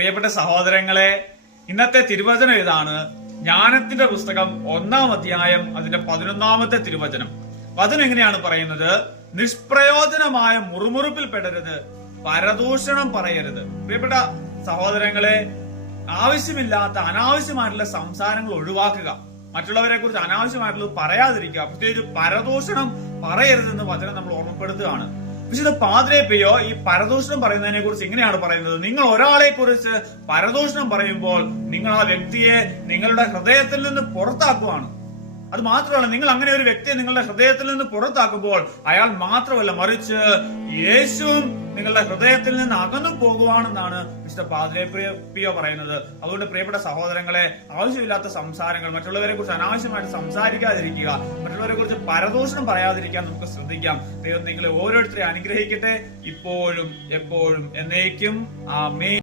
പ്രിയപ്പെട്ട സഹോദരങ്ങളെ, ഇന്നത്തെ തിരുവചനം ഇതാണ്. ജ്ഞാനത്തിന്റെ പുസ്തകം 1-ാം അധ്യായം അതിന്റെ 11-ാമത്തെ തിരുവചനം. വചനം എങ്ങനെയാണ് പറയുന്നത്? നിഷ്പ്രയോജനമായ മുറുമുറുപ്പിൽ പെടരുത്, പരദൂഷണം പറയരുത്. പ്രിയപ്പെട്ട സഹോദരങ്ങളെ, ആവശ്യമില്ലാത്ത അനാവശ്യമായിട്ടുള്ള സംസാരങ്ങൾ ഒഴിവാക്കുക. മറ്റുള്ളവരെ കുറിച്ച് അനാവശ്യമായിട്ടുള്ളത് പറയാതിരിക്കുക. പ്രത്യേകിച്ച് പരദൂഷണം പറയരുതെന്ന് വചനം നമ്മൾ ഓർമ്മപ്പെടുത്തുകയാണ്. വിശുദ്ധ പാദ്രേ പിയോ ഈ പരദൂഷണം പറയുന്നതിനെ കുറിച്ച് ഇങ്ങനെയാണ് പറയുന്നത്: നിങ്ങൾ ഒരാളെ കുറിച്ച് പരദൂഷണം പറയുമ്പോൾ നിങ്ങൾ ആ വ്യക്തിയെ നിങ്ങളുടെ ഹൃദയത്തിൽ നിന്ന് പുറത്താക്കുവാണ്. അത് മാത്രമല്ല, നിങ്ങൾ അങ്ങനെ ഒരു വ്യക്തിയെ നിങ്ങളുടെ ഹൃദയത്തിൽ നിന്ന് പുറത്താക്കുമ്പോൾ അയാൾ മാത്രമല്ല, മറിച്ച് യേശുവും നിങ്ങളുടെ ഹൃദയത്തിൽ നിന്ന് അകന്നു പോകുവാണെന്നാണ് മിസ്റ്റർ പാദ്രേ പിയോ പറയുന്നത്. അതുകൊണ്ട് പ്രിയപ്പെട്ട സഹോദരങ്ങളെ, ആവശ്യമില്ലാത്ത സംസാരങ്ങൾ, മറ്റുള്ളവരെ കുറിച്ച് അനാവശ്യമായിട്ട് സംസാരിക്കാതിരിക്കുക, മറ്റുള്ളവരെ കുറിച്ച് പരദൂഷണം പറയാതിരിക്കാൻ നമുക്ക് ശ്രദ്ധിക്കാം. ദൈവം നിങ്ങളെ ഓരോരുത്തരെയും അനുഗ്രഹിക്കട്ടെ, ഇപ്പോഴും എപ്പോഴും എന്നേക്കും. ആമേൻ.